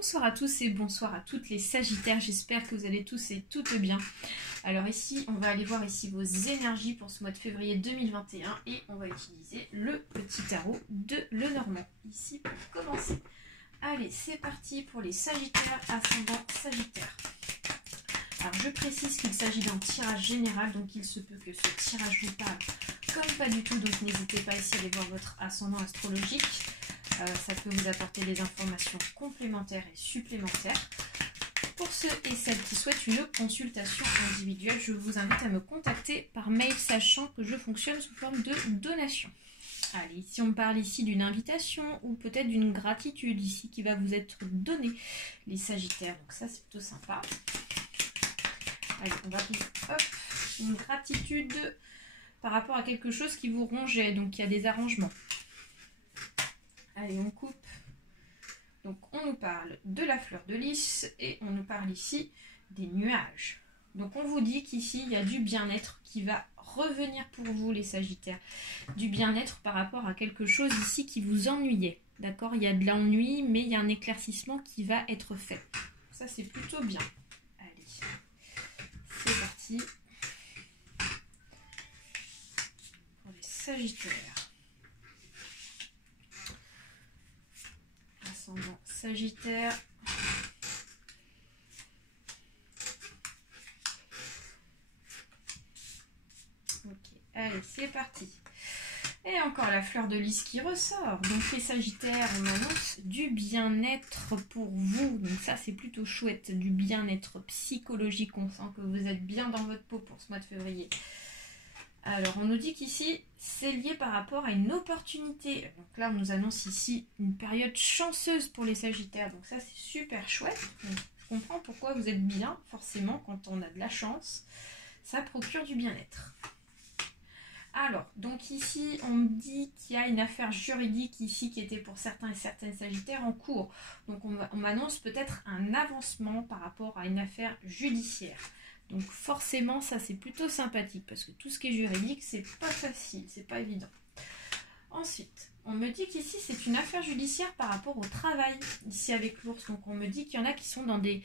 Bonsoir à tous et bonsoir à toutes les Sagittaires, j'espère que vous allez tous et toutes bien. Alors ici, on va aller voir ici vos énergies pour ce mois de février 2021 et on va utiliser le petit tarot de Lenormand, ici pour commencer. Allez, c'est parti pour les Sagittaires, ascendant Sagittaire. Alors je précise qu'il s'agit d'un tirage général, donc il se peut que ce tirage vous parle comme pas du tout, donc n'hésitez pas ici à aller voir votre ascendant astrologique. Ça peut vous apporter des informations complémentaires et supplémentaires. Pour ceux et celles qui souhaitent une consultation individuelle, je vous invite à me contacter par mail, sachant que je fonctionne sous forme de donation. Allez, si on parle ici d'une invitation ou peut-être d'une gratitude ici qui va vous être donnée, les Sagittaires, donc ça c'est plutôt sympa. Allez, on va hop, une gratitude par rapport à quelque chose qui vous rongeait, donc il y a des arrangements. Allez, on coupe. Donc, on nous parle de la fleur de lys et on nous parle ici des nuages. Donc, on vous dit qu'ici, il y a du bien-être qui va revenir pour vous, les Sagittaires. Du bien-être par rapport à quelque chose ici qui vous ennuyait. D'accord? Il y a de l'ennui, mais il y a un éclaircissement qui va être fait. Ça, c'est plutôt bien. Allez, c'est parti. Pour les Sagittaires. Ascendant Sagittaire. Ok, allez, c'est parti. Et encore la fleur de lys qui ressort. Donc les Sagittaires, on annonce du bien-être pour vous. Donc ça, c'est plutôt chouette. Du bien-être psychologique. On sent que vous êtes bien dans votre peau pour ce mois de février. Alors, on nous dit qu'ici, c'est lié par rapport à une opportunité. Donc là, on nous annonce ici une période chanceuse pour les Sagittaires. Donc ça, c'est super chouette. Donc, je comprends pourquoi vous êtes bien, forcément, quand on a de la chance. Ça procure du bien-être. Alors, donc ici, on me dit qu'il y a une affaire juridique ici qui était pour certains et certaines Sagittaires en cours. Donc, on m'annonce peut-être un avancement par rapport à une affaire judiciaire. Donc forcément, ça c'est plutôt sympathique parce que tout ce qui est juridique, c'est pas facile, c'est pas évident. Ensuite, on me dit qu'ici c'est une affaire judiciaire par rapport au travail, ici avec l'ours. Donc on me dit qu'il y en a qui sont dans des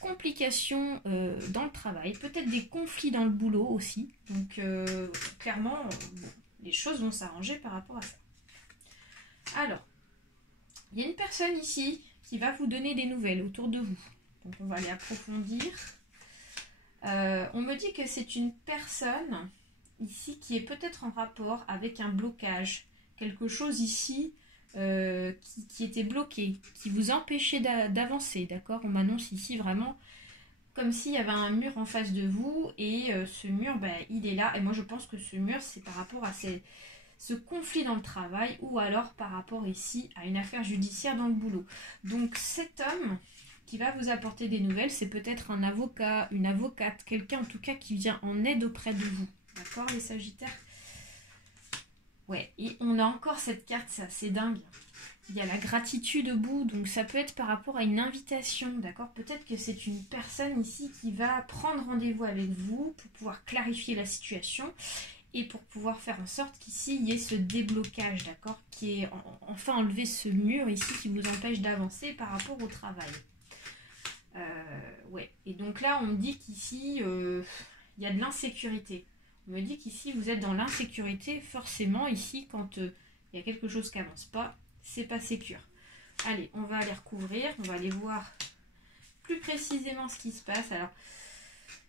complications dans le travail, peut-être des conflits dans le boulot aussi. Donc clairement, bon, les choses vont s'arranger par rapport à ça. Alors, il y a une personne ici qui va vous donner des nouvelles autour de vous. Donc on va aller approfondir. On me dit que c'est une personne ici qui est peut-être en rapport avec un blocage, quelque chose ici qui était bloqué, qui vous empêchait d'avancer, d'accord? On m'annonce ici vraiment comme s'il y avait un mur en face de vous et ce mur, il est là. Et moi je pense que ce mur c'est par rapport à ce conflit dans le travail ou alors par rapport ici à une affaire judiciaire dans le boulot. Donc cet homme qui va vous apporter des nouvelles, c'est peut-être un avocat, une avocate, quelqu'un en tout cas qui vient en aide auprès de vous. D'accord les Sagittaires? Ouais, et on a encore cette carte, c'est assez dingue. Il y a la gratitude au bout, donc ça peut être par rapport à une invitation, d'accord? Peut-être que c'est une personne ici qui va prendre rendez-vous avec vous pour pouvoir clarifier la situation et pour pouvoir faire en sorte qu'ici, il y ait ce déblocage, d'accord? Qui est enfin enlever ce mur ici qui vous empêche d'avancer par rapport au travail. Ouais, et donc là on me dit qu'ici il y a de l'insécurité. On me dit qu'ici vous êtes dans l'insécurité, forcément ici quand il y a quelque chose qui n'avance pas, c'est pas sécure. Allez, on va aller recouvrir, on va aller voir plus précisément ce qui se passe. Alors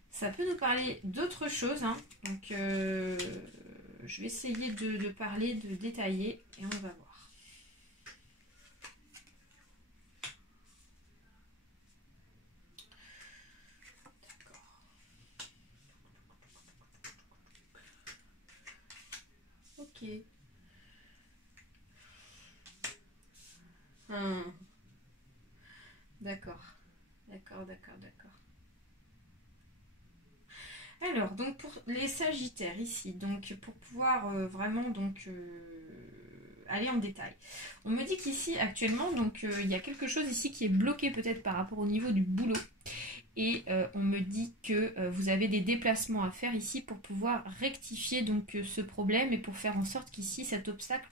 ça peut nous parler d'autres choses, hein. Donc je vais essayer de parler, de détailler et on va voir. Ok. D'accord. D'accord. Alors, donc pour les Sagittaires ici, donc pour pouvoir vraiment aller en détail. On me dit qu'ici actuellement, donc il y a quelque chose ici qui est bloqué peut-être par rapport au niveau du boulot. Et on me dit que vous avez des déplacements à faire ici pour pouvoir rectifier donc ce problème et pour faire en sorte qu'ici cet obstacle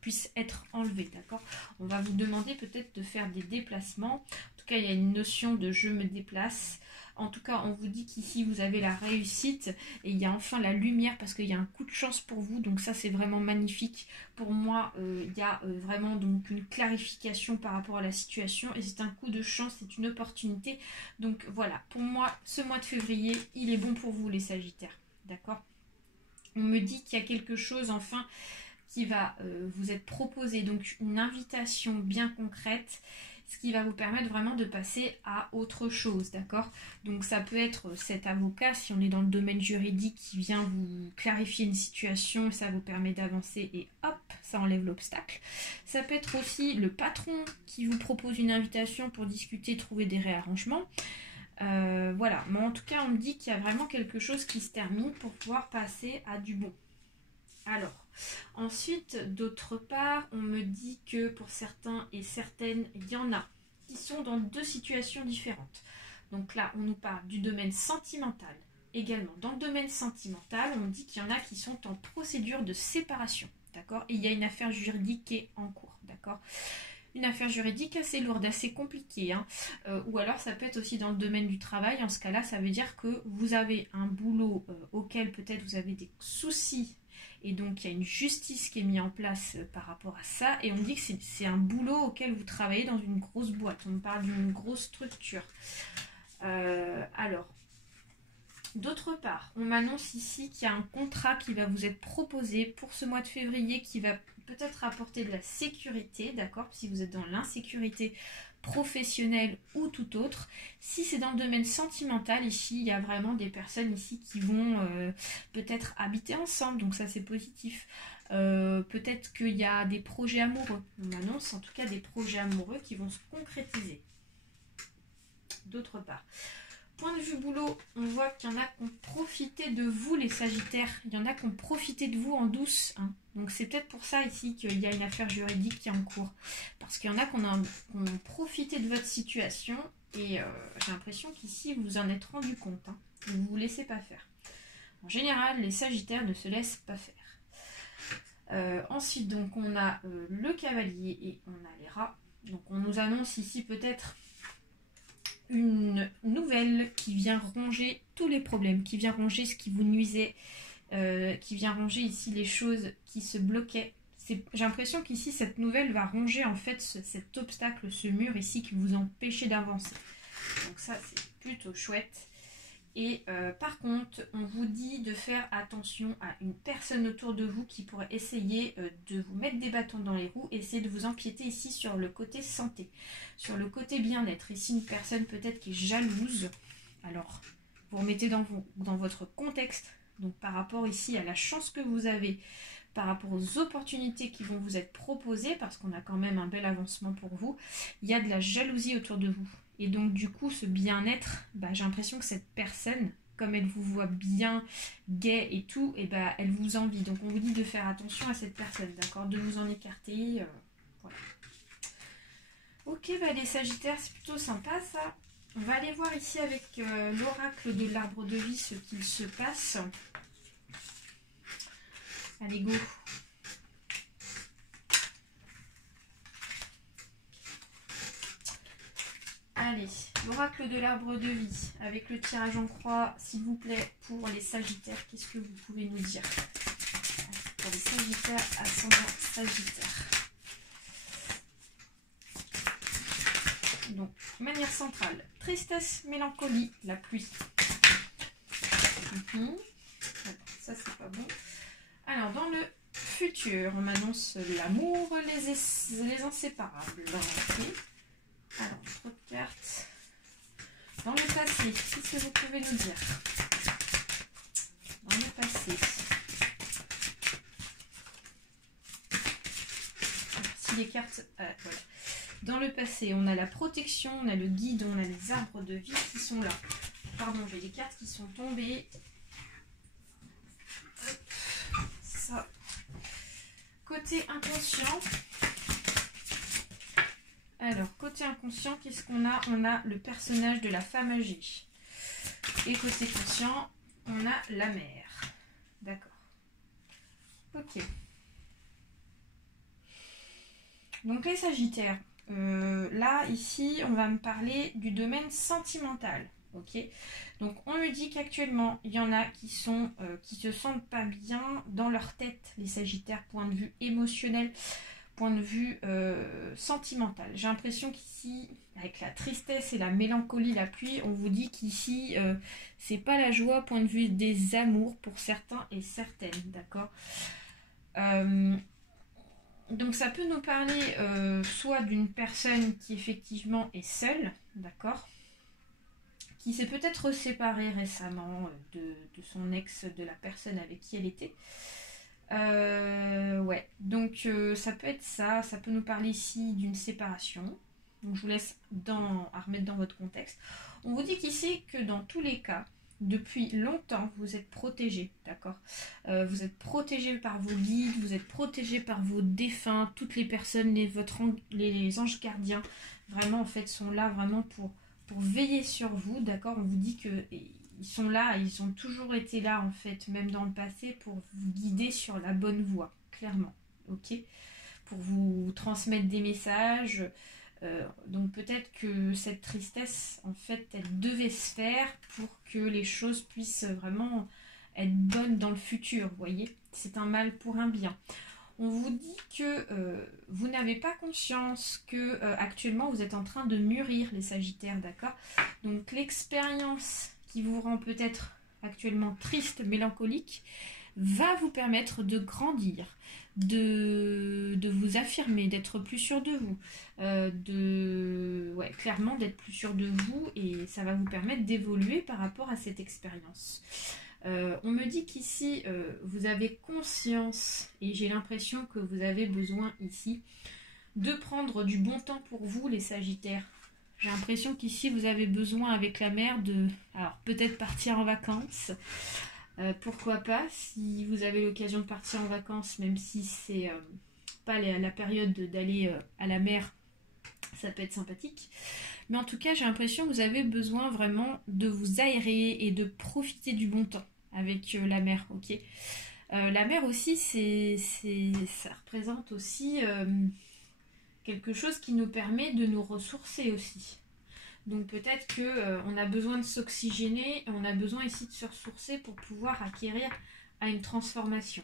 puisse être enlevé, d'accord? On va vous demander peut-être de faire des déplacements. En tout cas, il y a une notion de je me déplace. En tout cas, on vous dit qu'ici, vous avez la réussite et il y a enfin la lumière parce qu'il y a un coup de chance pour vous. Donc ça, c'est vraiment magnifique. Pour moi, il y a vraiment donc une clarification par rapport à la situation et c'est un coup de chance, c'est une opportunité. Donc voilà, pour moi, ce mois de février, il est bon pour vous les Sagittaires. D'accord? On me dit qu'il y a quelque chose enfin qui va vous être proposé. Donc une invitation bien concrète, ce qui va vous permettre vraiment de passer à autre chose, d'accord? Donc ça peut être cet avocat, si on est dans le domaine juridique, qui vient vous clarifier une situation, ça vous permet d'avancer et hop, ça enlève l'obstacle. Ça peut être aussi le patron qui vous propose une invitation pour discuter, trouver des réarrangements. Voilà, mais en tout cas, on me dit qu'il y a vraiment quelque chose qui se termine pour pouvoir passer à du bon. Alors, ensuite, d'autre part, on me dit que pour certains et certaines, il y en a qui sont dans deux situations différentes. Donc là, on nous parle du domaine sentimental également. Dans le domaine sentimental, on dit qu'il y en a qui sont en procédure de séparation, d'accord? Et il y a une affaire juridique qui est en cours, d'accord? Une affaire juridique assez lourde, assez compliquée, hein. Ou alors ça peut être aussi dans le domaine du travail. En ce cas-là, ça veut dire que vous avez un boulot auquel peut-être vous avez des soucis. Et donc, il y a une justice qui est mise en place par rapport à ça. Et on dit que c'est un boulot auquel vous travaillez dans une grosse boîte. On parle d'une grosse structure. Alors, d'autre part, on m'annonce ici qu'il y a un contrat qui va vous être proposé pour ce mois de février qui va peut-être apporter de la sécurité, d'accord? Si vous êtes dans l'insécurité professionnelle ou tout autre. Si c'est dans le domaine sentimental, ici, il y a vraiment des personnes ici qui vont peut-être habiter ensemble, donc ça c'est positif. Peut-être qu'il y a des projets amoureux. On m'annonce en tout cas des projets amoureux qui vont se concrétiser. D'autre part, point de vue boulot, on voit qu'il y en a qui ont profité de vous les Sagittaires. Il y en a qui ont profité de vous en douce, hein. Donc c'est peut-être pour ça ici qu'il y a une affaire juridique qui est en cours. Parce qu'il y en a qui ont profité de votre situation et j'ai l'impression qu'ici vous vous en êtes rendu compte, hein. Vous ne vous laissez pas faire. En général, les Sagittaires ne se laissent pas faire. Ensuite, donc on a le cavalier et on a les rats. Donc on nous annonce ici peut-être une nouvelle qui vient ronger tous les problèmes, qui vient ronger ce qui vous nuisait, qui vient ronger ici les choses qui se bloquaient. J'ai l'impression qu'ici cette nouvelle va ronger en fait cet obstacle, ce mur ici qui vous empêchait d'avancer. Donc ça c'est plutôt chouette. Et par contre, on vous dit de faire attention à une personne autour de vous qui pourrait essayer de vous mettre des bâtons dans les roues, essayer de vous empiéter ici sur le côté santé, sur le côté bien-être. Ici, une personne peut-être qui est jalouse. Alors, vous remettez dans votre contexte, donc par rapport ici à la chance que vous avez, par rapport aux opportunités qui vont vous être proposées, parce qu'on a quand même un bel avancement pour vous, il y a de la jalousie autour de vous. Et donc du coup, ce bien-être, j'ai l'impression que cette personne, comme elle vous voit bien, gai et tout, elle vous envie. Donc on vous dit de faire attention à cette personne, d'accord? De vous en écarter, voilà. Ok, les Sagittaires, c'est plutôt sympa ça. On va aller voir ici avec l'oracle de l'arbre de vie ce qu'il se passe. Allez, go! Allez, l'oracle de l'arbre de vie, avec le tirage en croix, s'il vous plaît, pour les Sagittaires, qu'est-ce que vous pouvez nous dire? Pour les Sagittaires, ascendant Sagittaire. Donc, manière centrale, tristesse, mélancolie, la pluie. Ça, c'est pas bon. Alors, dans le futur, on m'annonce l'amour, les inséparables. Okay. Alors, trop de cartes. Dans le passé, qu'est-ce que vous pouvez nous dire? Dans le passé. Alors, si les cartes... voilà. Dans le passé, on a la protection, on a le guide, on a les arbres de vie qui sont là. Pardon, j'ai les cartes qui sont tombées. Ça. Côté inconscient... Alors, côté inconscient, qu'est-ce qu'on a? On a le personnage de la femme âgée. Et côté conscient, on a la mère. D'accord. Ok. Donc les Sagittaires. Là, ici, on va me parler du domaine sentimental. Ok. Donc on me dit qu'actuellement, il y en a qui se sentent pas bien dans leur tête, les Sagittaires, point de vue émotionnel, point de vue sentimental. J'ai l'impression qu'ici, avec la tristesse et la mélancolie, la pluie, on vous dit qu'ici, c'est pas la joie, point de vue des amours pour certains et certaines, d'accord. Donc ça peut nous parler soit d'une personne qui effectivement est seule, d'accord, qui s'est peut-être séparée récemment de son ex, de la personne avec qui elle était. Ouais, donc ça peut être ça, ça peut nous parler ici d'une séparation. Donc je vous laisse à remettre dans votre contexte. On vous dit qu'ici que dans tous les cas, depuis longtemps, vous êtes protégé, d'accord. Vous êtes protégé par vos guides, vous êtes protégé par vos défunts, toutes les personnes, les anges gardiens, vraiment en fait sont là vraiment pour veiller sur vous, d'accord. On vous dit que ils sont là, ils ont toujours été là en fait, même dans le passé, pour vous guider sur la bonne voie, clairement, ok, pour vous transmettre des messages. Donc peut-être que cette tristesse, en fait, elle devait se faire pour que les choses puissent vraiment être bonnes dans le futur, vous voyez. C'est un mal pour un bien. On vous dit que vous n'avez pas conscience que actuellement vous êtes en train de mûrir, les Sagittaires, d'accord. Donc l'expérience qui vous rend peut-être actuellement triste, mélancolique, va vous permettre de grandir, de vous affirmer, d'être plus sûr de vous, clairement d'être plus sûr de vous, et ça va vous permettre d'évoluer par rapport à cette expérience. On me dit qu'ici vous avez conscience, et j'ai l'impression que vous avez besoin ici de prendre du bon temps pour vous, les Sagittaires. J'ai l'impression qu'ici vous avez besoin avec la mère alors peut-être partir en vacances. Pourquoi pas, si vous avez l'occasion de partir en vacances, même si c'est pas la période d'aller à la mer, ça peut être sympathique. Mais en tout cas, j'ai l'impression que vous avez besoin vraiment de vous aérer et de profiter du bon temps avec la mer, ok. La mer aussi, ça représente aussi quelque chose qui nous permet de nous ressourcer aussi. Donc peut-être qu'on a besoin de s'oxygéner, on a besoin ici de se ressourcer pour pouvoir acquérir à une transformation.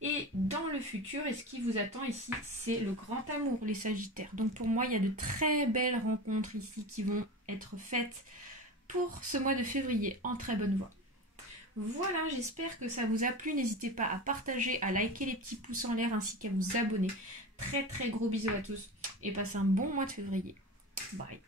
Et dans le futur, et ce qui vous attend ici, c'est le grand amour, les Sagittaires. Donc pour moi, il y a de très belles rencontres ici qui vont être faites pour ce mois de février, en très bonne voie. Voilà, j'espère que ça vous a plu. N'hésitez pas à partager, à liker les petits pouces en l'air, ainsi qu'à vous abonner. Très très gros bisous à tous et passez un bon mois de février. Bye.